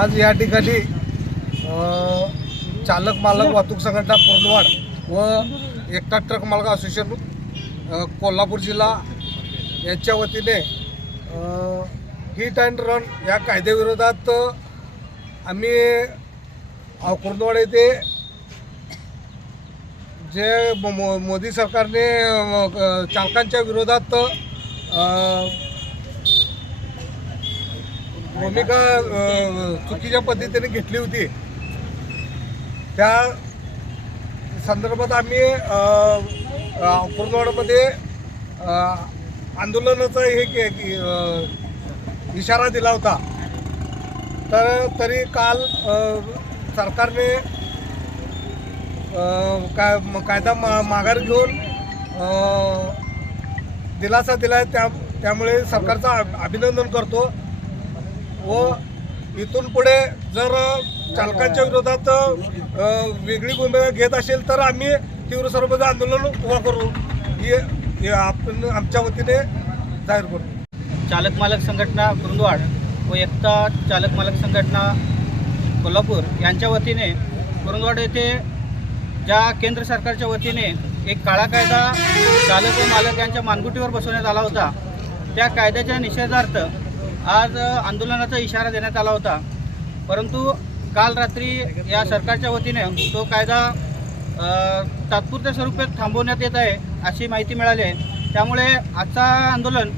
आज या ठिकाणी चालक मालक वाहतूक संघटना पूर्णवाड व एकटा ट्रक मालक असोसिएशन कोल्हापूर जिल्हा यांच्या वतीने हिट अँड रन या कायद्याविरोधात आम्ही अ, येथे जे मो- मो- मोदी सरकारने चालकांच्या विरोधात भूमिका चुकीच्या पद्धतीने घेतली होती. त्या संदर्भात आम्ही कुर्दवाडमध्ये आंदोलनाचा हे के की, इशारा दिला होता. तर तरी काल सरकारने काय कायदा मा माघार घेऊन दिलासा दिला त्या त्यामुळे सरकारचा अभिनंदन करतो. व इथून पुढे जर चालकांच्या विरोधात वेगळी भूमिका घेत असेल तर आम्ही तीव्र स्वरूपाचं आंदोलन उभा करू. हे आपण आमच्या वतीने जाहीर करू. चालक मालक संघटना कुंदवाड व एकता चालक मालक संघटना कोल्हापूर यांच्या वतीने कुरुंदवाड येथे ज्या केंद्र सरकारच्या वतीने एक काळा कायदा चालक व मालक यांच्या मानगुटीवर बसवण्यात आला होता त्या कायद्याच्या निषेधार्थ आज आंदोलनाचा इशारा देण्यात आला होता. परंतु काल रात्री या सरकारच्या वतीने तो कायदा तात्पुरत्या स्वरूपात थांबवण्यात येत आहे अशी माहिती मिळाली आहे. त्यामुळे आजचा आंदोलन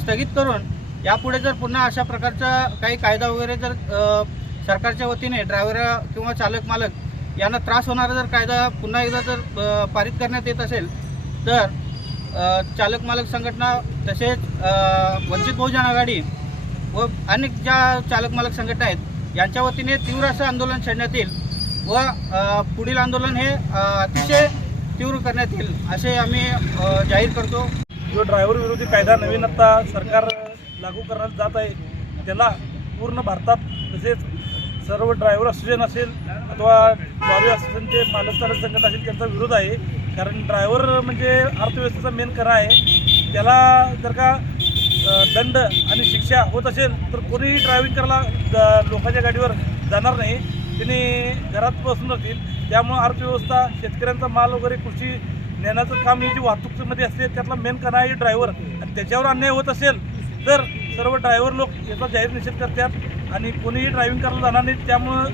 स्थगित करून यापुढे जर पुन्हा अशा प्रकारचा काही कायदा वगैरे जर सरकारच्या वतीने ड्रायव्हर किंवा चालक मालक यांना त्रास होणारा जर कायदा पुन्हा एकदा जर पारित करण्यात येत असेल तर चालक मालक संघटना तसेच वंचित बहुजन आघाडी व अनेक ज्या चालक मालक संघटना आहेत यांच्या वतीने तीव्र असं आंदोलन छेडण्यात येईल व पुढील आंदोलन हे अतिशय तीव्र करण्यात येईल असे आम्ही जाहीर करतो. जो ड्रायव्हर विरोधी कायदा नवीन आत्ता सरकार लागू करण्यात जात आहे त्याला पूर्ण भारतात तसेच सर्व ड्रायव्हर असोसिएशन असेल अथवा लॉरी असोसिएशनचे मालक चालक संघटना असेल त्यांचा विरोध आहे. कारण ड्रायव्हर म्हणजे अर्थव्यवस्थेचा मेन करा आहे. त्याला जर का दंड आणि शिक्षा होत असेल तर कोणीही ड्रायव्हिंग करायला लोकांच्या गाडीवर जाणार नाही. त्यांनी घरात बसून राहतील. त्यामुळं अर्थव्यवस्था शेतकऱ्यांचा माल वगैरे कृषी नेण्याचं काम ही जी वाहतुकीमध्ये असते त्यातला मेन कणा आहे ड्रायव्हर आणि त्याच्यावर अन्याय होत असेल तर सर्व ड्रायव्हर लोक याचा जाहीर निषेध करतात. आणि कोणीही ड्रायव्हिंग करायला जाणार नाही त्यामुळं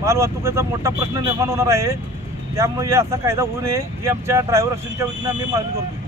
माल वाहतुकीचा मोठा प्रश्न निर्माण होणार आहे. त्यामुळे असा कायदा होऊ नये ही आमच्या ड्रायव्हर असोसिएशनच्या वतीनं आम्ही मागणी करतो